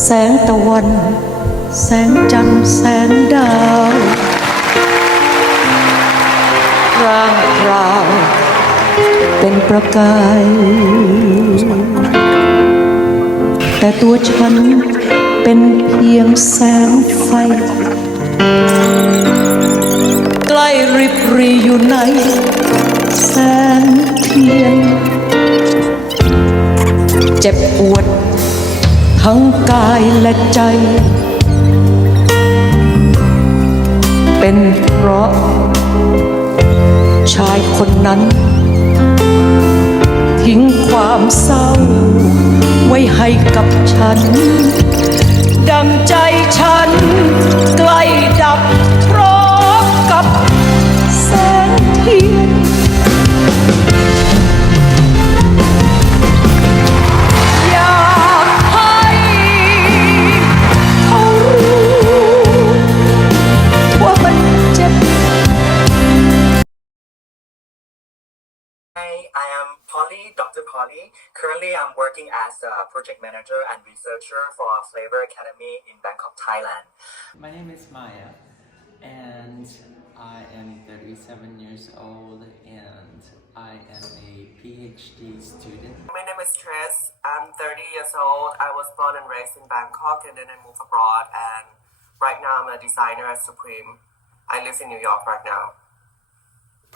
แสงตะวันแสงจันทร์แสงดาวร่างราวเป็นประกายแต่ตัวฉันเป็นเพียงแสงไฟใกล้ริบหรี่อยู่ในแสงเทียนเจ็บปวดทั้งกายและใจเป็นเพราะชายคนนั้นทิ้งความเศร้าไว้ให้กับฉันดังใจฉันใกล้ดับพร้อมกับแสงเทียนอยากให้เขารู้ว่ามันเจ็บ Hi, I am Dr. Polly. Currently, I'm working as a project manager and researcher for Flavor Academy in Bangkok, Thailand. My name is Maya, and I am 37 years old, and I am a PhD student. My name is Tris. I'm 30 years old. I was born and raised in Bangkok, and then I moved abroad. And right now, I'm a designer at Supreme. I live in New York right now.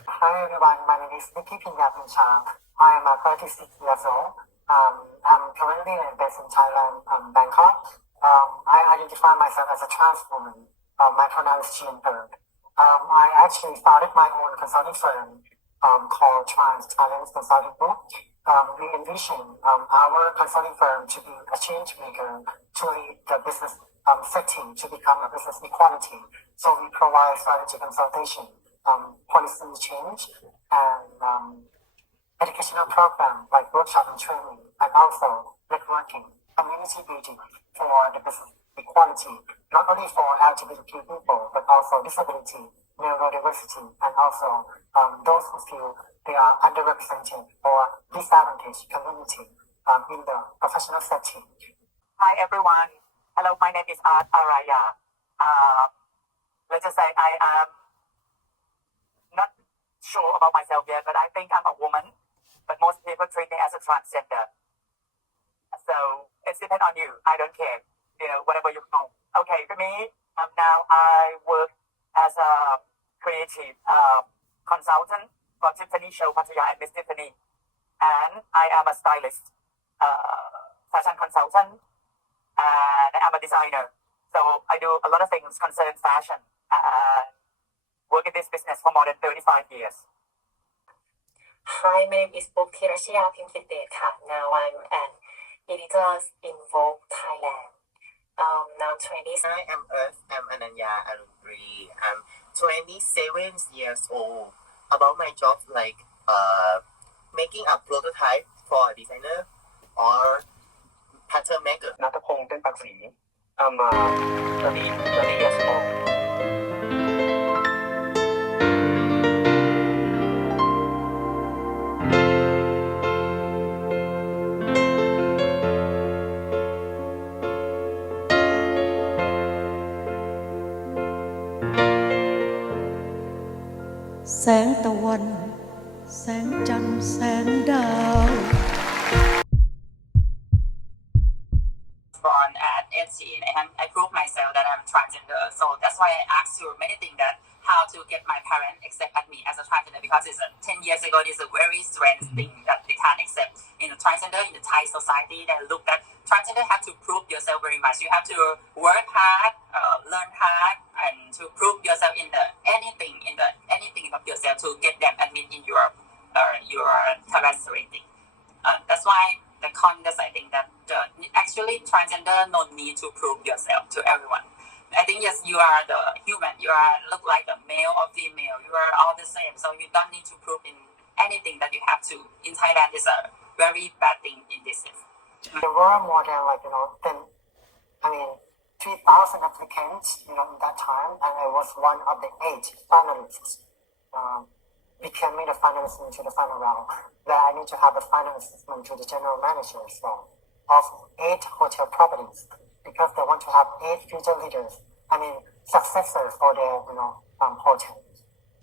Hi everyone, my name is Nicky Pinyapincha. I am 36 years old. I'm currently based in Thailand, Bangkok. I identify myself as a trans woman. My pronoun is she and her. I actually started my own consulting firm called Trans Talent Consulting Group. We envision our consulting firm to be a change maker to lead the business setting to become a business equality. So we provide strategy consultation, policy change, and educational program like workshop and training, and also networking, community building for the business equality, not only for LGBTQ people, but also disability, neurodiversity, and also those who feel they are underrepresented or disadvantaged community in the professional setting. Hi everyone. Hello, my name is Araya. Let's just say I am not sure about myself yet, but I think I'm a woman. But most people treat me as a transgender. So it depends on you. I don't care. Whatever you call. Okay, for me, now I work as a creative consultant for Tiffany Show Pattaya and Miss Tiffany. And I am a stylist, fashion consultant, and I'm a designer. So I do a lot of things concerning fashion and work in this business for more than 35 years. Hi, my name is Kirashia Pimfitdet. Now I'm an editor in Vogue Thailand. Now I'm 20. Hi, I'm Earth. I'm Ananya Arundri. I'm 27 years old. About my job, like making a prototype for a designer or pattern maker. นัทพงษ์เต้นปักศรี I'm 30 years old.แสงตะวันแสงจันทร์แสงดาว Born at 18 and I proved myself that I'm transgender. So that's why I asked you many things that how to get my parents accept me as a transgender, because it's 10 years ago it's a very strange thing that they can't accept in the transgender in the Thai society. They look at transgender have to prove yourself very much. You have to work hard, learn hard, and to prove yourself in anything of yourself to get them admit in your terrestrial. That's why the contest, I think that actually transgender no need to prove yourself to everyone. I think yes, you are the human. You are look like a male or female. You are all the same, so you don't need to prove in anything that you have to. In Thailand, is a very bad thing in this sense. There were more than 3,000 applicants, in that time, and I was one of the 8 finalists. Becoming the finalist into the final round, where I need to have a final assessment to the general manager as well of 8 hotel properties. because they want to have 8 future leaders. I mean, successors for their, whole term.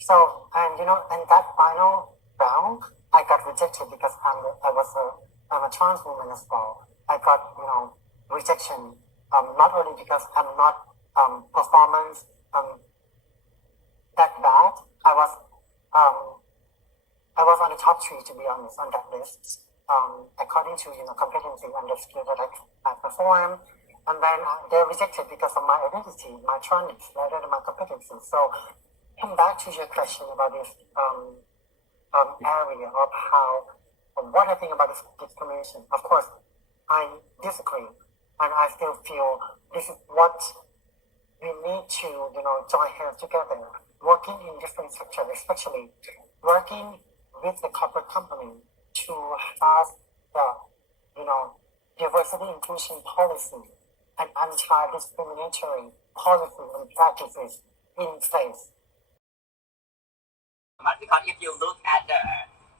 So, and in that final round, I got rejected because I'm a trans woman as well. I got, rejection, not only because I'm not performance that bad. I was on the top 3, to be honest, on that list. According to competency and the skill that I perform, and then they rejected because of my identity, my trans, rather than my competency. So, come back to your question about this area of what I think about this discrimination. Of course, I disagree, and I still feel this is what we need to join hands together, working in different sectors, especially working with the corporate company to have the diversity inclusion policy and anti-discriminatory policies and practices in place. Because if you look at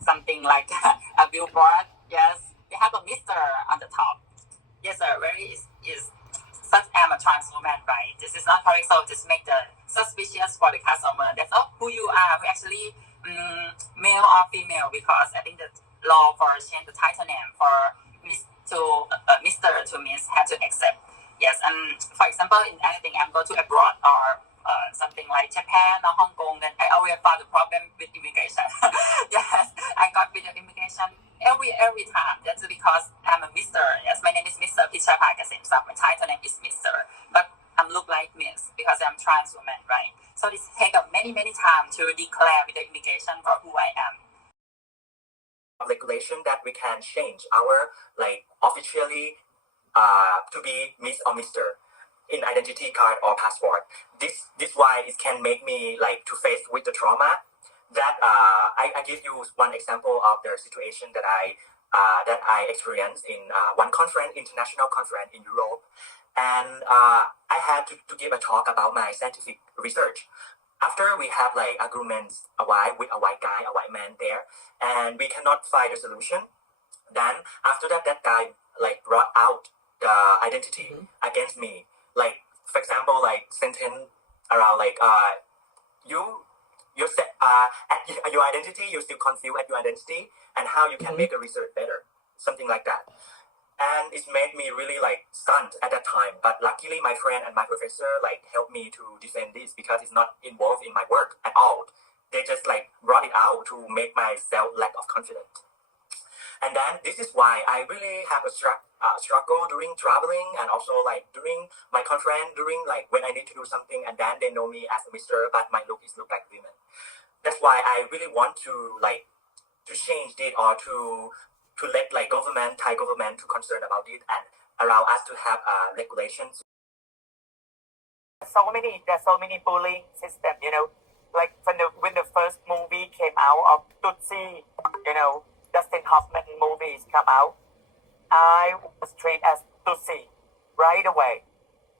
something like a billboard, yes, we have a Mister on the top. Yes, sir, where is such am a trans woman, right? This is not correct, so just make the suspicious for the customer. That's all who you are, who actually male or female, because I think the law for change the title name for Mr. to Miss had to accept. Yes, and for example, in anything, I'm going to abroad or something like Japan or Hong Kong, then I always found the problem with immigration. Yes, I got with the immigration every time. That's because I'm a Mr. Yes, my name is Mr. Pichapa Kasim. So my title name is Mr. But I'm look like Miss because I'm trans woman, right? So this take up many times to declare with the immigration for who I am. Regulation that we can change our officially to be Miss or Mr. in identity card or passport. This why it can make me to face with the trauma that I give you one example of the situation that I experienced in one conference, international conference in Europe, and I had to give a talk about my scientific research. After we have agreements with a white guy, a white man there, and we cannot find a solution, then after that guy brought out the identity against me. For example, sentence around at your identity, you still confused at your identity, and how you can make the research better, something like that. And it made me really stunned at that time. But luckily, my friend and my professor helped me to defend this because it's not involved in my work at all. They just brought it out to make myself lack of confidence. And then this is why I really have a struggle during traveling, and also during my conference, during when I need to do something, and then they know me as a Mister, but my look like women. That's why I really want to change it, or to let Thai government to concern about it and allow us to have regulations. There's so many bullying system, when the first movie came out of Tutsi, Dustin Hoffman movies come out, I was treated as Tutsi right away.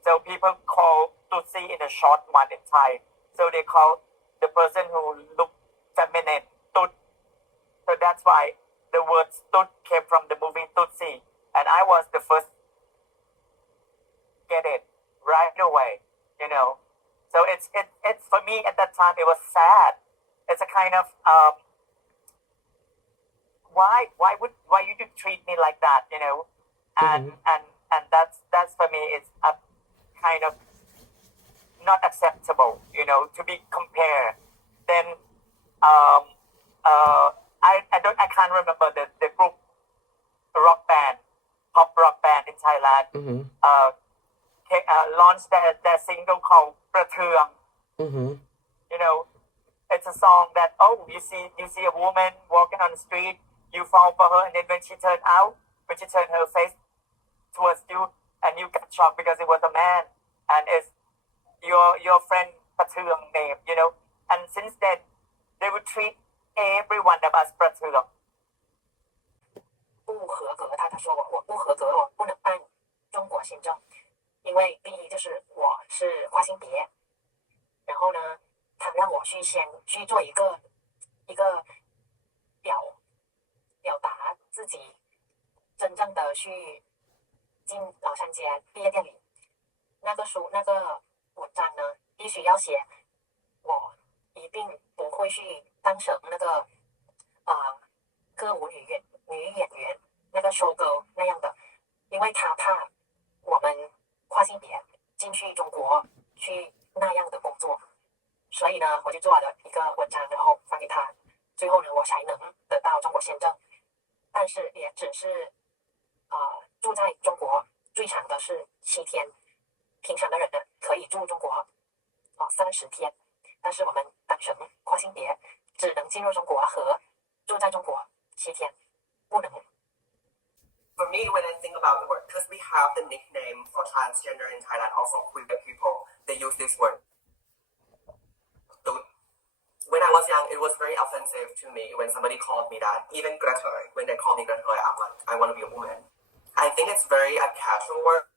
So people call Tutsi in a short one in Thai. So they call the person who look feminine Tut. So that's why the word Tut came from the movie Tutsi. And I was the first get it right away, So it's for me at that time, it was sad. It's a kind of why you treat me like that, and that's for me is a kind of not acceptable, to be compared. Then I can't remember the group pop rock band in Thailand launched their single called Prathurang. It's a song that you see a woman walking on the street, you fall for her, and then when she turned her face towards you, and you get shocked because it was a man, and it's your friend Prathurang name, and since then they would treat every one of us Prathurang. 不合格，他说我不合格，我不能办中国签证，因为第一就是我是跨性别，然后呢，他让我去做一个表达自己真正的去进老三阶毕业典礼，那个书那个文章呢，必须要写，我一定不会去当成那个歌舞女演员那个 show girl 那样的，因为他怕我们跨性别进去中国去那样的工作，所以呢，我就做了一个文章，然后发给他，最后呢，我才能得到中国签证，但是也只是住在中国最长的是7天，平常的人呢可以住中国30天，但是我们当成跨性别只能进入中国和住在中国7天，不能。For me, when I think about the word, because we have the nickname for transgender in Thailand, also queer people, they use this word. So when I was young, it was very offensive to me when somebody called me that. Even Greta, when they call me Greta, I'm like, I want to be a woman. I think it's very a casual word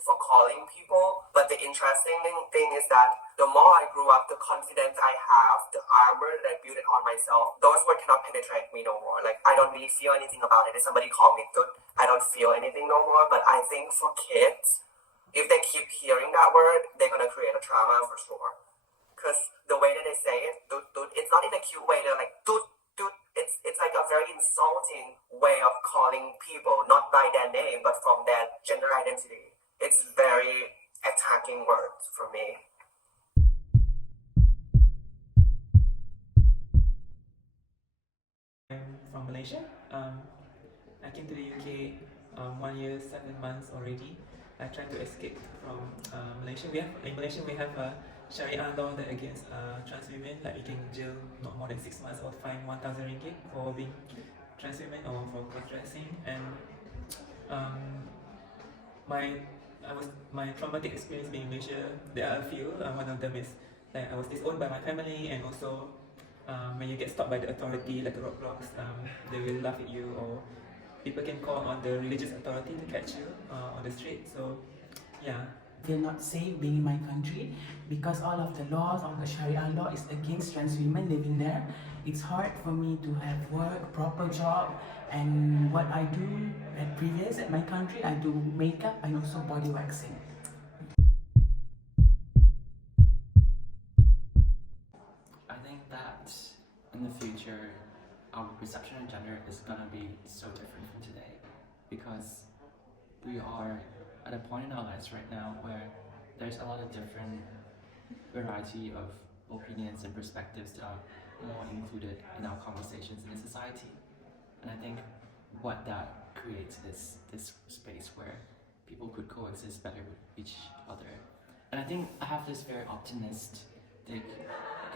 for calling people, but the interesting thing is that the more I grew up, the confidence I have, the armor that I built on myself, those words cannot penetrate me no more. Like, I don't really feel anything about it. If somebody call me good, I don't feel anything no more. But I think for kids, if they keep hearing that word, they're gonna create a trauma for sure. Because the way that they say it, it's not in a cute way. They're like, it's like a very insulting way of calling people, not by their name, but from their gender identity. It's very attacking words for me. I'm from Malaysia. I came to the UK 1 year 7 months already. I tried to escape from Malaysia. In Malaysia we have a Sharia law that against trans women, like you can jail not more than 6 months or fine 1,000 ringgit for being trans women or for cross-dressing. And my traumatic experience being in Malaysia, there are a few. One of them is like I was disowned by my family, and also when you get stopped by the authority, like roadblocks, they will laugh at you, or people can call on the religious authority to catch you on the street. So yeah. Feel not safe being in my country because all of the laws, all the Sharia law is against trans women living there. It's hard for me to have work, proper job, and what I do at my country, I do makeup and also body waxing. I think that in the future, our perception of gender is gonna be so different from today, because we are at a point in our lives right now where there's a lot of different variety of opinions and perspectives that are more included in our conversations in the society. And I think what that creates is this space where people could coexist better with each other. And I think I have this very optimistic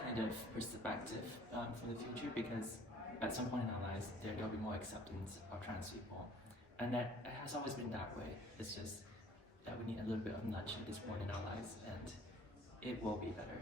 kind of perspective for the future, because at some point in our lives there'll be more acceptance of trans people. And that it has always been that way. It's just that we need a little bit of nudge at this point in our lives, and it will be better.